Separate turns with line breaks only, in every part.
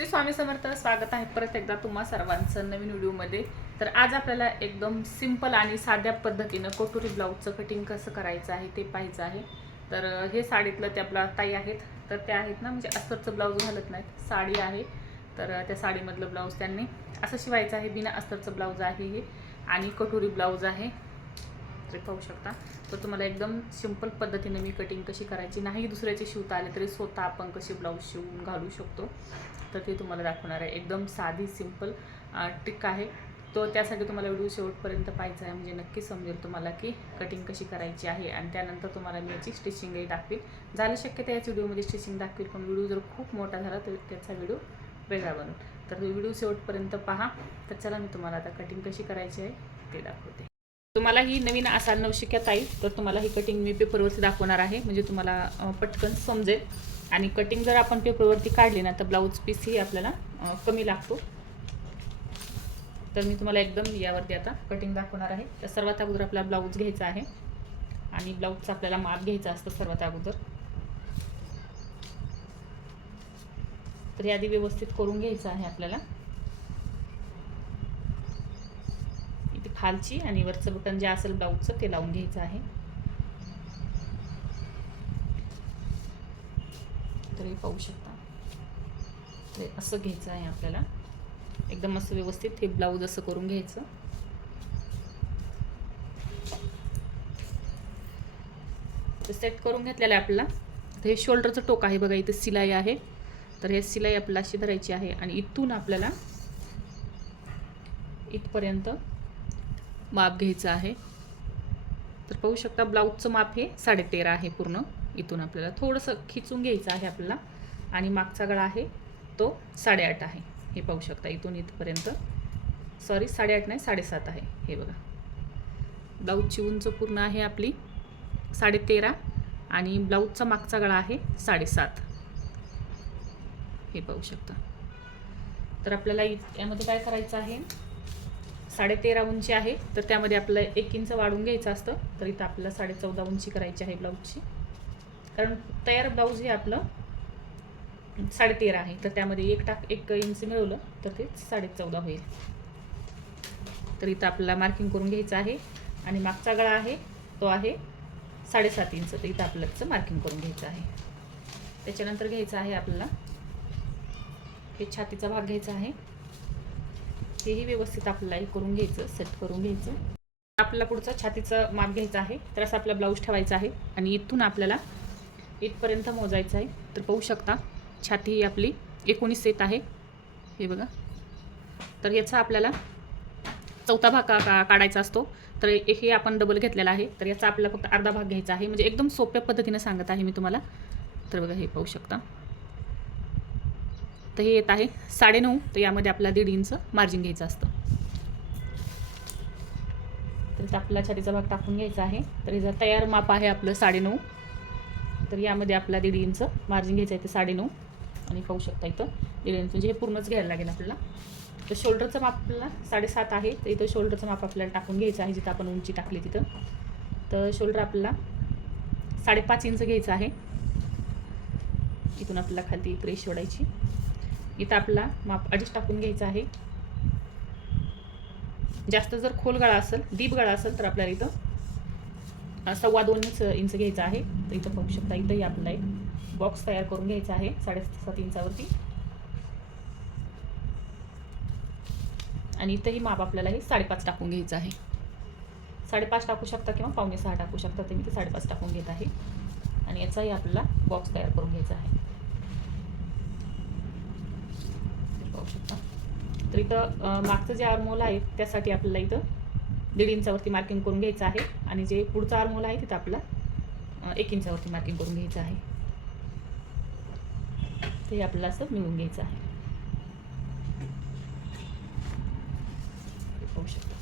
श्री स्वामी समर्थ स्वागत आहे परत एकदा तुम्हा सर्वांचं नवीन व्हिडिओमध्ये. तर आज आपल्याला एकदम सिंपल आणि साध्या पद्धतीनं कोटुरी ब्लाऊजचं कटिंग कसं करायचं आहे ते पाहायचं आहे. तर हे साडीतलं ते ब्ला ताई आहेत. तर त्या आहेत ना म्हणजे अस्तरचं ब्लाऊज घालत नाहीत. साडी आहे. तर त्या साडीमधलं ब्लाऊज त्यांनी असं शिवायचं आहे. बिना अस्तरचं ब्लाऊज आहे हे. आणि कटोरी ब्लाऊज आहे. तर पाहू शकता. तर तुम्हाला एकदम सिंपल पद्धतीने मी कटिंग कशी करायची नाही दुसऱ्याचे शिवता आले तरी स्वतः आपण कसे ब्लाऊज शिवून घालू शकतो. तर ते तुम्हाला दाखवणार आहे. एकदम साधी सिंपल ट्रिक आहे. तो त्यासाठी तुम्हाला व्हिडिओ शेवटपर्यंत पाहायचा आहे. म्हणजे नक्की समजेल तुम्हाला की कटिंग कशी करायची आहे. आणि त्यानंतर तुम्हाला मी याची स्टिचिंगही दाखवेल झालं शक्य त्याच व्हिडिओमध्ये स्टिचिंग दाखवेल पण व्हिडिओ जर खूप मोठा झाला तर त्याचा व्हिडिओ वेगळा बनवून तर व्हिडिओ शेवटपर्यंत पहा. तर चला मी तुम्हाला आता कटिंग कशी करायची आहे ते दाखवते. तुम्हाला ही नवीन असाल नवशिक्यात ताई तर तुम्हाला ही कटिंग मी पेपरवरती दाखवणार आहे. म्हणजे तुम्हाला पटकन समजेल. आणि कटिंग जर आपण पेपरवरती काढली ना तर ब्लाऊज पीस ही आपल्याला कमी लागतो. तर मी तुम्हाला एकदम यावरती आता कटिंग दाखवणार आहे. तर सर्वात अगोदर आपला ब्लाऊज घ्यायचा आहे. आणि ब्लाऊजचा आपल्याला माप घ्यायचा असतं सर्वात अगोदर. तर यादी व्यवस्थित करून घ्यायचं आहे आपल्याला इथे खालची आणि वरचं बटन जे असेल ब्लाऊजचं ते लावून घ्यायचं आहे. तर हे पाहू शकता. ते असं घ्यायचं आहे आपल्याला. एकदम असं व्यवस्थित हे ब्लाऊज असं करून घ्यायचं. सेट करून घेतलेलं आहे आपल्याला. तर हे शोल्डरचं टोक आहे बघा इथे सिलाई आहे. तर हे सिलाई आपल्याला अशी धरायची आहे आणि इथून आपल्याला इथपर्यंत माप घ्यायचं आहे. तर पाहू शकता ब्लाऊजचं माप हे साडेतेरा आहे पूर्ण. इथून आपल्याला थोडंसं खिचून घ्यायचं आहे आपल्याला. आणि मागचा गळा आहे तो साडेआठ आहे. हे पाहू शकता इथून इथपर्यंत. सॉरी साडेआठ नाही साडेसात आहे. हे बघा. ब्लाऊजची उंच पूर्ण आहे आपली साडेतेरा आणि ब्लाऊजचा मागचा गळा आहे साडेसात. हे पाहू शकता. तर आपल्याला इ यामध्ये काय करायचं आहे? साडेतेरा उंची आहे. तर त्यामध्ये आपल्याला एक इंच वाढून घ्यायचं असतं. तर इथं आपल्याला साडे चौदा उंची करायची आहे ब्लाऊजची कारण तयार ब्लाऊज हे आपलं साडेतेरा आहे. तर त्यामध्ये एक टाक एक इंच मिळवलं तर ते साडे चौदा होईल. तर इथं आपल्याला मार्किंग करून घ्यायचं आहे. आणि मागचा गळा आहे तो आहे साडेसात इंच. तर इथं आपल्याचं मार्किंग करून घ्यायचं आहे. त्याच्यानंतर घ्यायचं आहे आपल्याला हे छातीचा भाग घ्यायचा आहे. हेही व्यवस्थित आपल्याला हे करून घ्यायचं सेट करून घ्यायचं. आपल्याला पुढचं छातीचं माप घ्यायचं आहे तर असं आपला ब्लाऊज ठेवायचा आहे आणि इथून आपल्याला इथपर्यंत मोजायचं आहे. तर पाहू शकता छाती ही आपली एकोणीस येत आहे. हे बघा. तर याचा आपल्याला चौथा भाग का काढायचा असतो. तर एक हे आपण डबल घेतलेला आहे. तर याचा आपल्याला फक्त अर्धा भाग घ्यायचा आहे. म्हणजे एकदम सोप्या पद्धतीने सांगत आहे मी तुम्हाला. तर बघा हे पाहू शकता. तर हे येत आहे साडेनऊ. तर यामध्ये आपला दीड इंच मार्जिन घ्यायचं असतं. तर इथं छातीचा भाग टाकून घ्यायचा आहे. तर याचा तयार माप आहे आपलं साडेनऊ. तर यामध्ये आपला दीड इंच मार्जिन घ्यायचं आहे ते साडेनऊ. आणि पाहू शकता इथं दीड इंच. म्हणजे हे पूर्णच घ्यायला लागेल आपल्याला. तर शोल्डरचं माप आपल्याला साडेसात आहे. तर इथं शोल्डरचं माप आपल्याला टाकून घ्यायचं आहे जिथं आपण उंची टाकली तिथं. तर शोल्डर आपल्याला साडेपाच इंच घ्यायचं आहे. इथून आपल्याला खाली प्रेस रेश ओढायची. इथं आपला माप अडीच टाकून घ्यायचा आहे. जास्त जर खोल गळा असेल डीप गळा असेल तर आपल्याला इथं सव्वा दोन इंच इंच घ्यायचं आहे. तर इथं पाहू शकता इथंही आपल्याला एक बॉक्स तयार करून घ्यायचा आहे साडेसात इंचावरती. आणि इथंही माप आपल्याला हे साडेपाच टाकून घ्यायचं आहे. साडेपाच टाकू शकता किंवा पावणे सहा टाकू शकता ते मी ते साडेपाच टाकून घेत आहे. आणि याचाही आपल्याला बॉक्स तयार करून घ्यायचा आहे पाहू शकता तर इथं मागचं जे आरमोल आहे त्यासाठी आपल्याला इथं दीड इंचावरती मार्किंग करून घ्यायचं आहे आणि जे पुढचं आरमोल आहे तिथं आपला एक इंचावरती मार्किंग करून घ्यायचं आहे. ते आपल्याला असं मिळून घ्यायचं आहे. पाहू शकता.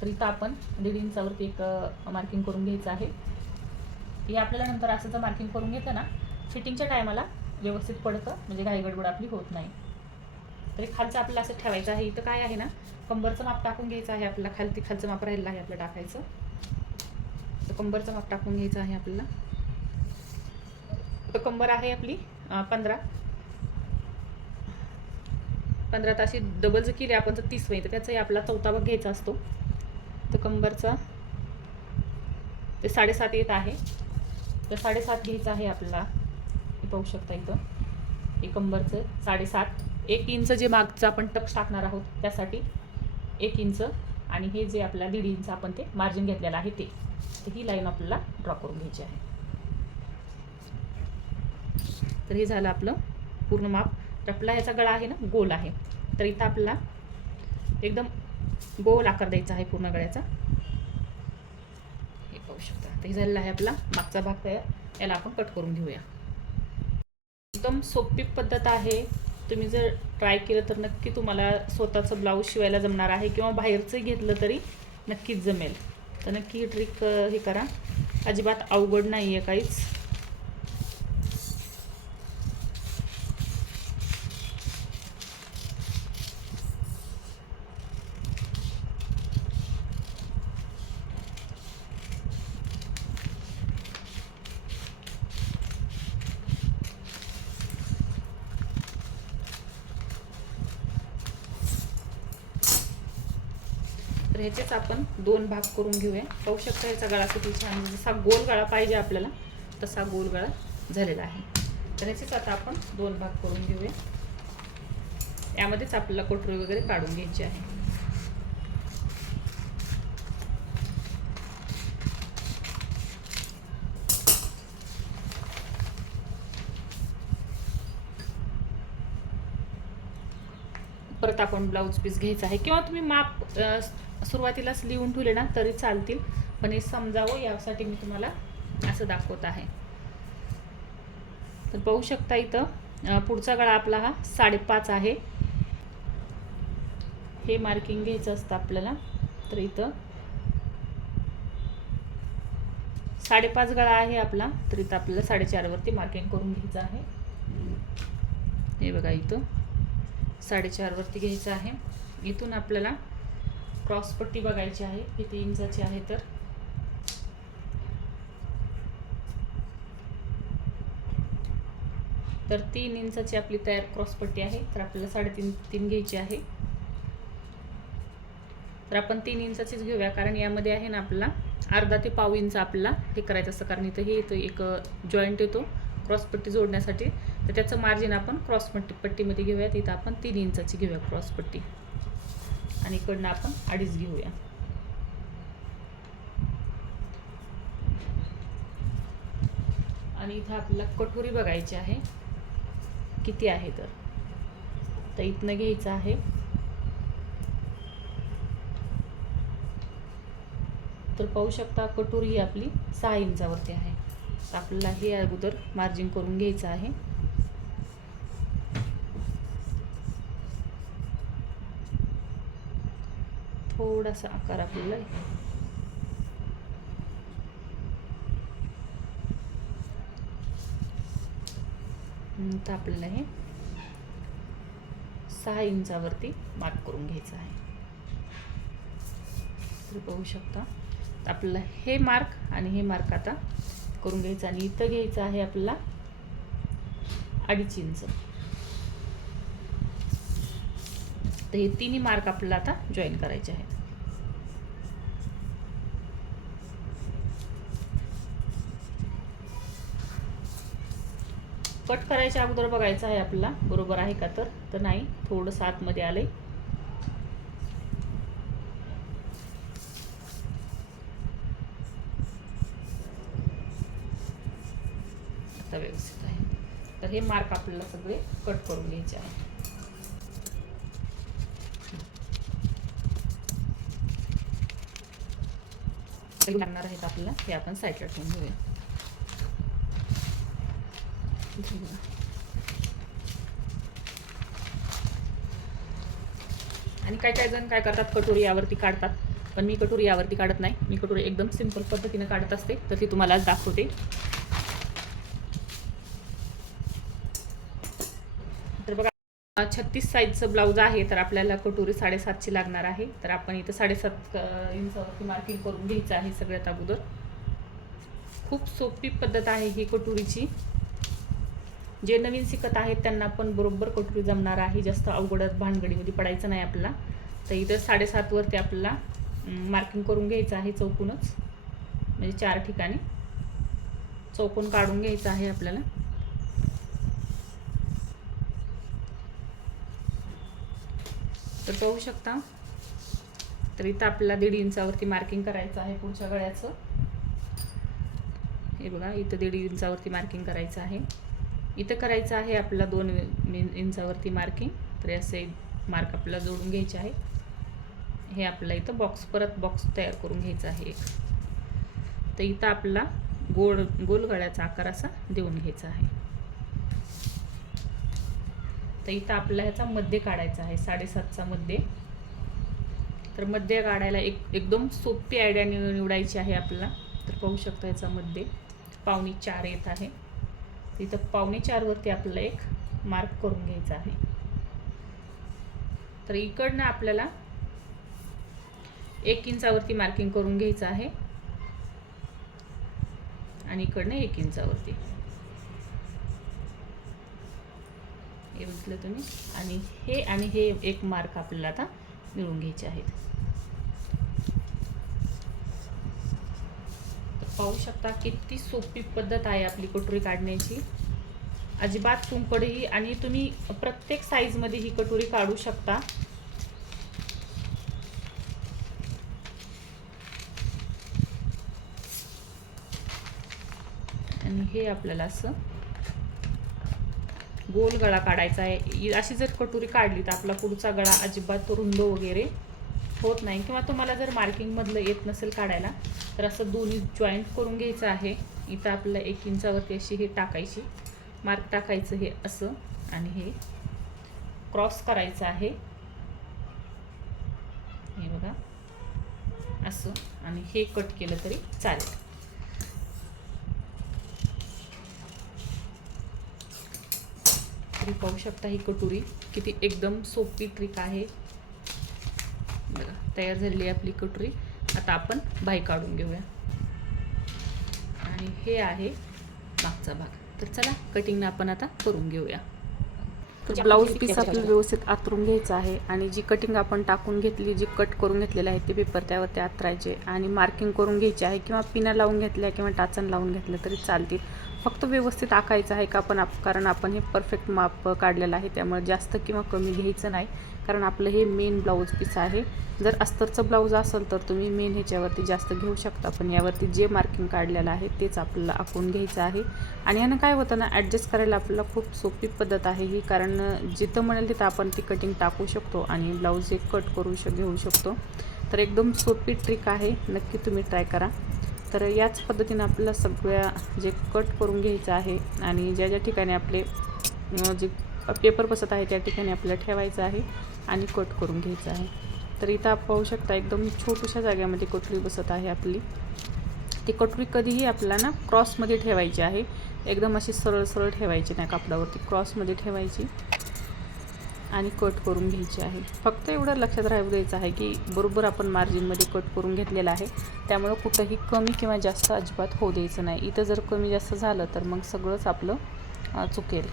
तर इथं आपण दीड इंचावरती एक मार्किंग करून घ्यायचं आहे. हे आपल्याला नंतर असं जर मार्किंग करून घेतं ना फिटिंगच्या टायमाला व्यवस्थित पडतं म्हणजे घाई गडबड आपली होत नाही. तरी खालचं आपल्याला असं ठेवायचं आहे इथं काय आहे ना कंबरचं माप टाकून घ्यायचं आहे आपल्याला खालती खालचं माप राहिलं आहे आपलं टाकायचं. तर कंबरचं माप टाकून घ्यायचं आहे आपल्याला. तर कंबर आहे आपली पंधरा. पंधरा ताशी डबल जर केली आपण तर तीस होईल. तर त्याचाही आपला चौथा भाग घ्यायचा असतो. तर कंबरचा ते साडेसात येत आहे. तर साडेसात घ्यायचं आहे आपला हे पाहू शकता इथं एक कंबरचं साडेसात एक इंच जे मागचं आपण टक्स टाकणार आहोत त्यासाठी एक इंच आणि हे जे आपल्याला दीड इंच आपण ते मार्जिन घेतलेलं आहे ते. ही लाईन आपल्याला ड्रॉ करून घ्यायची आहे. तर हे झालं आपलं पूर्ण माप. तर आपला ह्याचा गळा आहे ना गोल आहे. तर इथं आपल्याला एकदम गोल आकार द्यायचा आहे पूर्ण गळ्याचा. हे पाहू शकता. तर हे झालेलं आहे आपला मागचा भाग तयार. याला आपण कट करून घेऊया. एकदम सोपी पद्धत आहे. तुम्ही जर ट्राय केलं तर नक्की तुम्हाला स्वतःचं ब्लाऊज शिवायला जमणार आहे किंवा बाहेरचं घेतलं तरी नक्कीच जमेल. तर नक्की ही ट्रिक हे करा. अजिबात अवघड नाही आहे काहीच. ह्याचेच आपण दोन भाग करून घेऊया. पाहू शकता याचा गळा किती छान जसा गोल गळा पाहिजे आपल्याला तसा गोल गळा झालेला आहे. तर ह्याचेच आता आपण दोन भाग करून घेऊया. यामध्येच आपल्याला कोटरी वगैरे काढून घ्यायची आहे. परत आपण ब्लाऊज पीस घ्यायचा आहे. किंवा तुम्ही माप सुरुवातीलाच लिहून ठेवले ना तरी चालतील. पण हे समजावं यासाठी मी तुम्हाला असं दाखवत आहे. तर पाहू शकता इथं पुढचा गळा आपला हा साडेपाच आहे. हे मार्किंग घ्यायचं असतं आपल्याला. तर इथं साडेपाच गळा आहे आपला. तर इथं आपल्याला साडेचारवरती मार्किंग करून घ्यायचं आहे. हे बघा इथं साडेचारवरती घ्यायचं आहे. इथून आपल्याला क्रॉसपट्टी बघायची आहे किती इंचाची आहे तर. तर तीन इंचाची आपली तयार क्रॉसपट्टी आहे तर आपल्याला साडेतीन तीन घ्यायची आहे. तर आपण तीन इंचाचीच घेऊया कारण यामध्ये आहे ना आपला अर्धा ते पाव इंच आपल्याला हे करायचं असतं कारण इथं हे येतं एक जॉईंट येतो क्रॉसपट्टी जोडण्यासाठी. तर त्याचं मार्जिन आपण क्रॉसपट्टी पट्टीमध्ये घेऊया तिथं आपण तीन इंचाची घेऊया क्रॉसपट्टी. आणि इकडनं आपण अडीच घेऊया. आणि इथं आपल्याला कटोरी बघायची आहे. किती आहे तर? तर इथनं घ्यायचं आहे. तर पाहू शकता कटोरी ही आपली सहा इंचावरती आहे. तर आपल्याला हे अगोदर मार्जिन करून घ्यायचं आहे. थोडासा आकार आपल्याला तर आपल्याला हे सहा इंचावरती मार्क करून घ्यायचं आहे. तर बघू शकता आपल्याला हे मार्क आणि हे मार्क आता करून घ्यायचं आणि इथं घ्यायचं आहे आपल्याला अडीच इंच. तर हे तिन्ही मार्क आपल्याला आता जॉईन करायचे आहेत. कट करायच्या अगोदर बघायचं आहे आपल्याला. बरोबर आहे का तर? तर नाही थोडंसं आतमध्ये आलंय. आता व्यवस्थित आहे. तर हे मार्क आपल्याला सगळे कट करून घ्यायचे आहे लागणार आहेत आपल्याला हे आपण साईडला ठेवून घेऊया. आणि काय काय जण काय करतात कटोरी यावरती काढतात. पण मी कटोरी यावरती काढत नाही. मी कटोरी एकदम सिंपल पद्धतीने काढत असते तर ती तुम्हाला आज दाखवते तर बघा छत्तीस साईजचं ब्लाऊज आहे तर आपल्याला कटोरी साडेसातची लागणार आहे. तर आपण इथं साडेसात इंचावरती मार्किंग करून घ्यायचं आहे सगळ्यात अगोदर. खूप सोपी पद्धत आहे ही कटोरीची. जे नवीन शिकत आहेत त्यांना पण बरोबर कटोरी जमणार आहे. जास्त अवघडत भानगडीमध्ये पडायचं नाही आपला तर इथं साडेसातवरती आपल्याला मार्किंग करून घ्यायचं आहे चौकूनच. म्हणजे चार ठिकाणी. चौकून काढून घ्यायचं आहे आपल्याला. तर पाहू शकता. तर इथं आपल्याला दीड इंचावरती मार्किंग करायचं आहे पुढच्या गळ्याचं. हे बघा इथं दीड इंचावरती मार्किंग करायचं आहे. इथं करायचं आहे आपला दोन इंचावरती मार्किंग तर असे मार्क आपल्याला जोडून घ्यायचे आहे हे आपल्याला इथं बॉक्स परत बॉक्स तयार करून घ्यायचा आहे एक. तर इथं आपला गोल गोल गळ्याचा आकार असा देऊन घ्यायचा आहे. तर इथं आपल्याला ह्याचा मध्य काढायचा आहे साडेसातचा मध्य. तर मध्य काढायला एक एकदम सोपी आयडिया निव निवडायची आहे आपल्याला. तर पाहू शकता याचा मध्य. पावणे चार येत आहे. तिथं पावणे चारवरती आपल्याला एक मार्क करून घ्यायचा आहे. तर इकडनं आपल्याला एक इंचावरती मार्किंग करून घ्यायचं आहे. आणि इकडनं एक इंचावरती. हे बघितलं तुम्ही आणि हे आणि हे एक मार्क आपल्याला आता मिळून घ्यायचे आहेत. पाहू शकता किती सोपी पद्धत आहे आपली कटोरी काढण्याची. अजिबात तुमकडेही आणि तुम्ही प्रत्येक साईजमध्ये ही कटोरी काढू शकता. आणि हे आपल्याला असं गोल गळा काढायचा आहे. अशी जर कटोरी काढली तर आपला पुढचा गळा अजिबात रुंद वगैरे होत नाही. किंवा तुम्हाला जर मार्किंगमधलं येत नसेल काढायला तर असं दोन्ही जॉईंट करून घ्यायचं आहे. इथं आपल्याला एक इंचावरती अशी हे टाकायची. मार्क टाकायचं हे असं आणि हे क्रॉस करायचं आहे. हे बघा. असं आणि हे कट केलं तरी चालेल. तुम्ही पाहू शकता ही कटोरी. किती एकदम सोपी ट्रिक आहे. बघा तयार झालेली आहे आपली कटोरी. आता आपण बाई काढून घेऊया. आणि हे आहे मागचा भाग. तर चला कटिंग आपण आता करून घेऊया. तर ब्लाऊज पीस आपल्याला व्यवस्थित आतरून घ्यायचं आहे. आणि जी कटिंग आपण टाकून घेतली जी कट करून घेतलेली आहे ते पेपर त्यावरती आतरायचे. आणि मार्किंग करून घ्यायची आहे किंवा पिना लावून घेतल्या किंवा टाचन लावून घेतलं तरी चालतील. फक्त व्यवस्थित आखायचं आहे का आपण आप कारण आपण हे परफेक्ट माप काढलेलं आहे त्यामुळे जास्त किंवा कमी घ्यायचं नाही. कारण आपलं हे मेन ब्लाऊज पीस आहे. जर अस्तरचं ब्लाऊज असेल तर तुम्ही मेन ह्याच्यावरती जास्त घेऊ शकता पण यावरती जे मार्किंग काढलेलं आहे तेच आपल्याला आखून घ्यायचं आहे. आणि यानं काय होतं ना ॲडजस्ट करायला आपल्याला खूप सोपी पद्धत आहे ही कारण जिथं म्हणेल तिथं आपण ती कटिंग टाकू शकतो आणि ब्लाऊज हे कट करू शक घेऊ शकतो. तर एकदम सोपी ट्रिक आहे. नक्की तुम्ही ट्राय करा. तर याच पद्धतीनं आपल्याला सगळ्या जे कट करून घ्यायचं आहे आणि ज्या ज्या ठिकाणी आपले जे पेपर बसत आहे त्या ठिकाणी आपल्याला ठेवायचं आहे आणि कट करून घ्यायचं आहे. तर इथं आपण पाहू शकता एकदम छोट्याशा जाग्यामध्ये कटोरी बसत आहे आपली. ती कटोरी कधीही आपल्याला ना क्रॉसमध्ये ठेवायची आहे. एकदम अशी सरळ सरळ ठेवायची नाही कापडावरती. क्रॉसमध्ये ठेवायची. आणि कट करून घ्यायची आहे. फक्त एवढं लक्षात राहू द्यायचं आहे की बरोबर आपण मार्जिनमध्ये कट करून घेतलेलं आहे. त्यामुळं कुठंही कमी किंवा जास्त अजिबात होऊ द्यायचं नाही. इथं जर कमी जास्त झालं तर मग सगळंच आपलं चुकेल.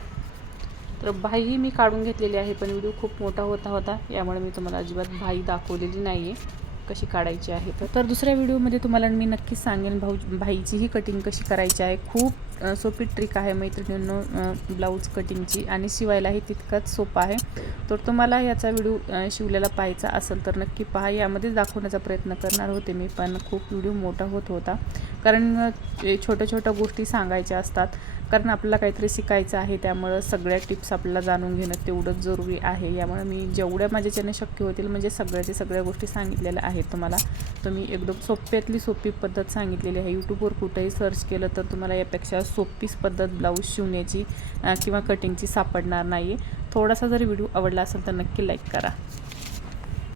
तर भाईही मी काढून घेतलेली आहे पण व्हिडिओ खूप मोठा होता होता. यामुळे मी तुम्हाला अजिबात भाई दाखवलेली नाही आहे कशी काढायची आहे तर दुसऱ्या व्हिडिओमध्ये तुम्हाला मी नक्कीच सांगेन भाऊ भाईचीही कटिंग कशी करायची आहे. खूप सोपी ट्रिक आहे मैत्रिणींनो ब्लाऊज कटिंगची आणि शिवायलाही तितकाच सोपा आहे. तर तुम्हाला याचा व्हिडिओ शिवलेला पाहायचा असेल तर नक्की पहा. यामध्येच दाखवण्याचा प्रयत्न करणार होते मी पण खूप व्हिडिओ मोठा होत होता. कारण छोट्या छोट्या गोष्टी सांगायच्या असतात. कारण आपल्याला काहीतरी शिकायचं आहे त्यामुळं सगळ्या टिप्स आपल्याला जाणून घेणं तेवढंच जरुरी आहे. यामुळे मी जेवढ्या माझ्याच्याने शक्य होतील म्हणजे सगळ्याच्या सगळ्या गोष्टी सांगितलेल्या आहेत तुम्हाला. तुम्ही एकदम सोप्यातली सोपी पद्धत सांगितलेली आहे. यूट्यूबवर कुठेही सर्च केलं तर तुम्हाला यापेक्षा सोपीच पद्धत ब्लाऊज शिवण्याची किंवा कटिंगची सापडणार नाही आहे थोडासा जर व्हिडिओ आवडला असेल तर नक्की लाईक करा.